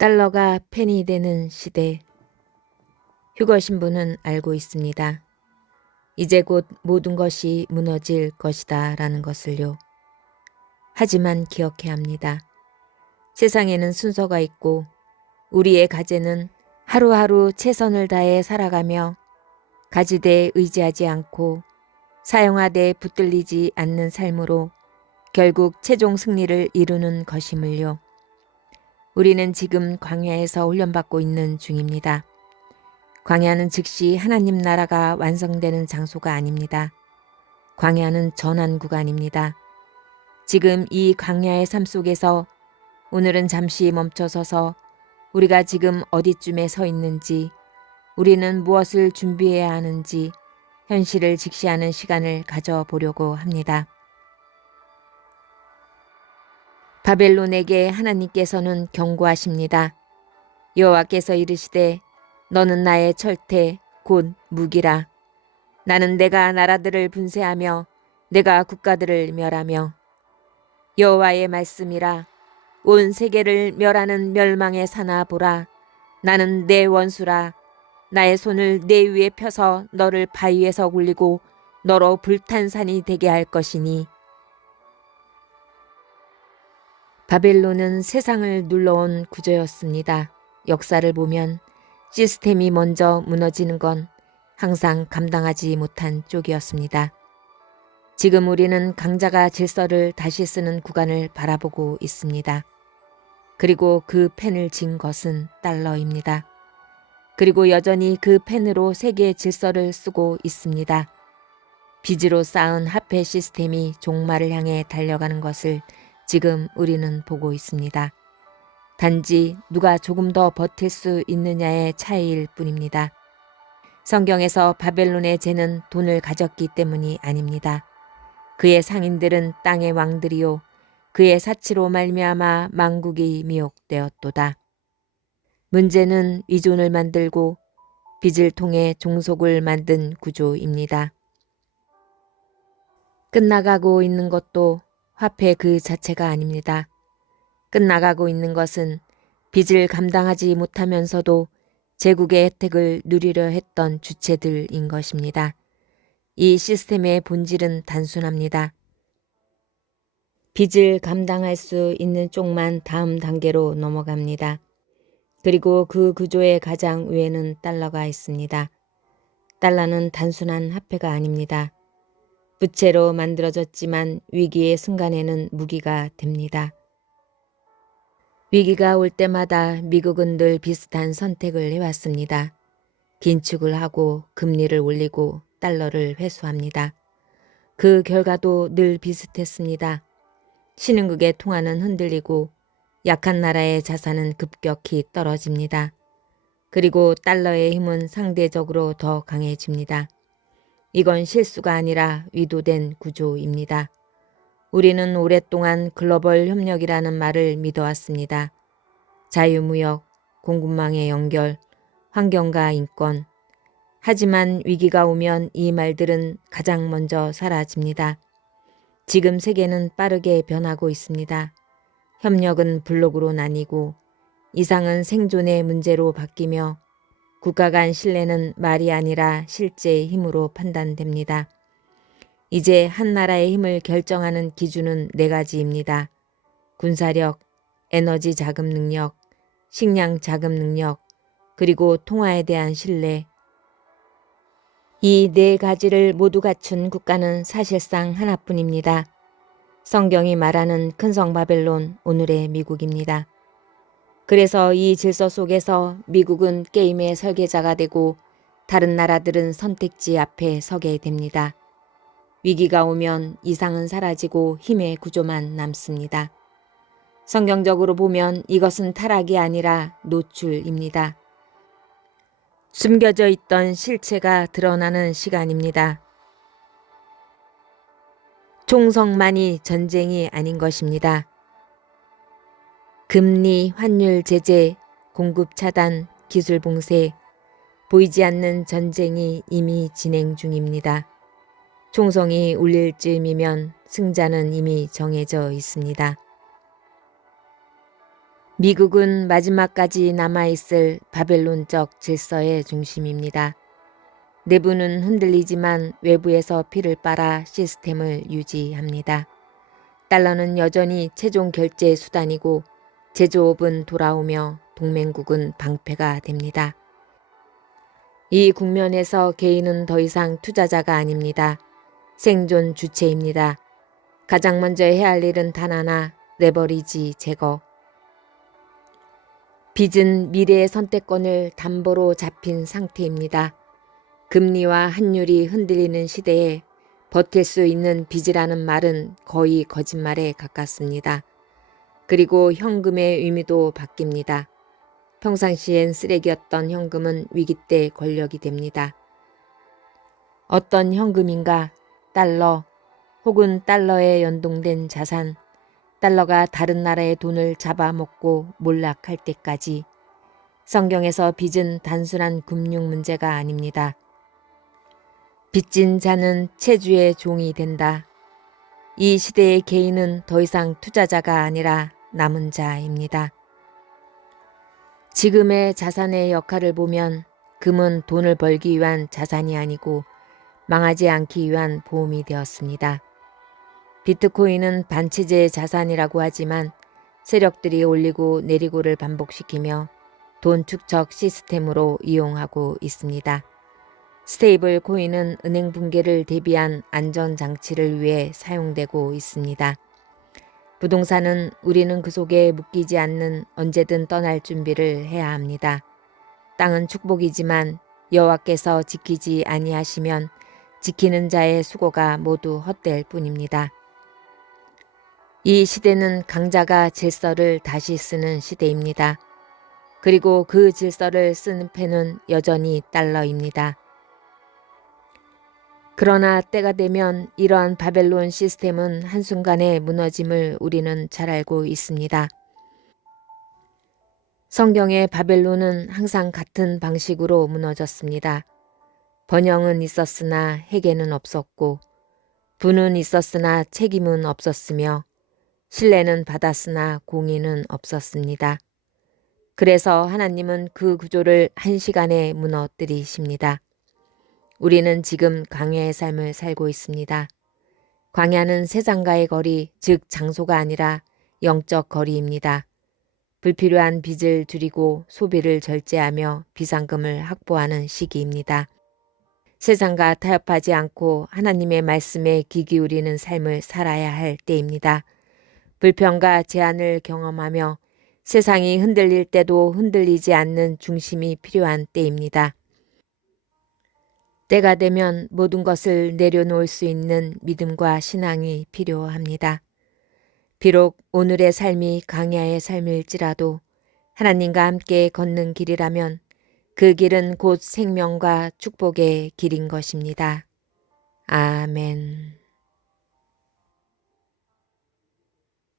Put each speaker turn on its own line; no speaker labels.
달러가 펜이 되는 시대. 휴거 신부는 알고 있습니다. 이제 곧 모든 것이 무너질 것이다 라는 것을요. 하지만 기억해야 합니다. 세상에는 순서가 있고 우리의 가제는 하루하루 최선을 다해 살아가며 가지대에 의지하지 않고 사용하되 붙들리지 않는 삶으로 결국 최종 승리를 이루는 것임을요. 우리는 지금 광야에서 훈련받고 있는 중입니다. 광야는 즉시 하나님 나라가 완성되는 장소가 아닙니다. 광야는 전환 구간입니다. 지금 이 광야의 삶 속에서 오늘은 잠시 멈춰서서 우리가 지금 어디쯤에 서 있는지, 우리는 무엇을 준비해야 하는지 현실을 직시하는 시간을 가져보려고 합니다. 바벨론에게 하나님께서는 경고하십니다. 여호와께서 이르시되 너는 나의 철퇴 곧 무기라. 나는 내가 나라들을 분쇄하며 내가 국가들을 멸하며 여호와의 말씀이라 온 세계를 멸하는 멸망의 사나 보라 나는 내 원수라 나의 손을 내 위에 펴서 너를 바위에서 굴리고 너로 불탄 산이 되게 할 것이니 바벨론은 세상을 눌러온 구조였습니다. 역사를 보면 시스템이 먼저 무너지는 건 항상 감당하지 못한 쪽이었습니다. 지금 우리는 강자가 질서를 다시 쓰는 구간을 바라보고 있습니다. 그리고 그 펜을 진 것은 달러입니다. 그리고 여전히 그 펜으로 세계의 질서를 쓰고 있습니다. 빚으로 쌓은 화폐 시스템이 종말을 향해 달려가는 것을 지금 우리는 보고 있습니다. 단지 누가 조금 더 버틸 수 있느냐의 차이일 뿐입니다. 성경에서 바벨론의 죄는 돈을 가졌기 때문이 아닙니다. 그의 상인들은 땅의 왕들이요 그의 사치로 말미암아 망국이 미혹되었도다. 문제는 위존을 만들고 빚을 통해 종속을 만든 구조입니다. 끝나가고 있는 것도 화폐 그 자체가 아닙니다. 끝나가고 있는 것은 빚을 감당하지 못하면서도 제국의 혜택을 누리려 했던 주체들인 것입니다. 이 시스템의 본질은 단순합니다. 빚을 감당할 수 있는 쪽만 다음 단계로 넘어갑니다. 그리고 그 구조의 가장 위에는 달러가 있습니다. 달러는 단순한 화폐가 아닙니다. 부채로 만들어졌지만 위기의 순간에는 무기가 됩니다. 위기가 올 때마다 미국은 늘 비슷한 선택을 해왔습니다. 긴축을 하고 금리를 올리고 달러를 회수합니다. 그 결과도 늘 비슷했습니다. 신흥국의 통화는 흔들리고 약한 나라의 자산은 급격히 떨어집니다. 그리고 달러의 힘은 상대적으로 더 강해집니다. 이건 실수가 아니라 위도된 구조입니다. 우리는 오랫동안 글로벌 협력이라는 말을 믿어왔습니다. 자유무역, 공급망의 연결, 환경과 인권. 하지만 위기가 오면 이 말들은 가장 먼저 사라집니다. 지금 세계는 빠르게 변하고 있습니다. 협력은 블록으로 나뉘고 이상은 생존의 문제로 바뀌며 국가 간 신뢰는 말이 아니라 실제의 힘으로 판단됩니다. 이제 한 나라의 힘을 결정하는 기준은 네 가지입니다. 군사력, 에너지 자금 능력, 식량 자금 능력, 그리고 통화에 대한 신뢰. 이 네 가지를 모두 갖춘 국가는 사실상 하나뿐입니다. 성경이 말하는 큰성 바벨론, 오늘의 미국입니다. 그래서 이 질서 속에서 미국은 게임의 설계자가 되고 다른 나라들은 선택지 앞에 서게 됩니다. 위기가 오면 이상은 사라지고 힘의 구조만 남습니다. 성경적으로 보면 이것은 타락이 아니라 노출입니다. 숨겨져 있던 실체가 드러나는 시간입니다. 총성만이 전쟁이 아닌 것입니다. 금리, 환율 제재, 공급 차단, 기술 봉쇄, 보이지 않는 전쟁이 이미 진행 중입니다. 총성이 울릴 즈음이면 승자는 이미 정해져 있습니다. 미국은 마지막까지 남아있을 바벨론적 질서의 중심입니다. 내부는 흔들리지만 외부에서 피를 빨아 시스템을 유지합니다. 달러는 여전히 최종 결제 수단이고 제조업은 돌아오며 동맹국은 방패가 됩니다. 이 국면에서 개인은 더 이상 투자자가 아닙니다. 생존 주체입니다. 가장 먼저 해야 할 일은 단 하나, 레버리지 제거. 빚은 미래의 선택권을 담보로 잡힌 상태입니다. 금리와 환율이 흔들리는 시대에 버틸 수 있는 빚이라는 말은 거의 거짓말에 가깝습니다. 그리고 현금의 의미도 바뀝니다. 평상시엔 쓰레기였던 현금은 위기 때 권력이 됩니다. 어떤 현금인가? 달러 혹은 달러에 연동된 자산, 달러가 다른 나라의 돈을 잡아먹고 몰락할 때까지 성경에서 빚은 단순한 금융 문제가 아닙니다. 빚진 자는 체주의 종이 된다. 이 시대의 개인은 더 이상 투자자가 아니라 남은 자입니다. 지금의 자산의 역할을 보면 금은 돈을 벌기 위한 자산이 아니고 망하지 않기 위한 보험이 되었습니다. 비트코인은 반체제 자산이라고 하지만 세력들이 올리고 내리고를 반복시키며 돈 축적 시스템으로 이용하고 있습니다. 스테이블 코인은 은행 붕괴를 대비한 안전 장치를 위해 사용되고 있습니다. 부동산은 우리는 그 속에 묶이지 않는 언제든 떠날 준비를 해야 합니다. 땅은 축복이지만 여호와께서 지키지 아니하시면 지키는 자의 수고가 모두 헛될 뿐입니다. 이 시대는 강자가 질서를 다시 쓰는 시대입니다. 그리고 그 질서를 쓰는 패는 여전히 달러입니다. 그러나 때가 되면 이러한 바벨론 시스템은 한순간에 무너짐을 우리는 잘 알고 있습니다. 성경의 바벨론은 항상 같은 방식으로 무너졌습니다. 번영은 있었으나 해계는 없었고, 부는 있었으나 책임은 없었으며, 신뢰는 받았으나 공의는 없었습니다. 그래서 하나님은 그 구조를 한 시간에 무너뜨리십니다. 우리는 지금 광야의 삶을 살고 있습니다. 광야는 세상과의 거리, 즉 장소가 아니라 영적 거리입니다. 불필요한 빚을 줄이고 소비를 절제하며 비상금을 확보하는 시기입니다. 세상과 타협하지 않고 하나님의 말씀에 귀 기울이는 삶을 살아야 할 때입니다. 불평과 제한을 경험하며 세상이 흔들릴 때도 흔들리지 않는 중심이 필요한 때입니다. 때가 되면 모든 것을 내려놓을 수 있는 믿음과 신앙이 필요합니다. 비록 오늘의 삶이 강야의 삶일지라도 하나님과 함께 걷는 길이라면 그 길은 곧 생명과 축복의 길인 것입니다. 아멘.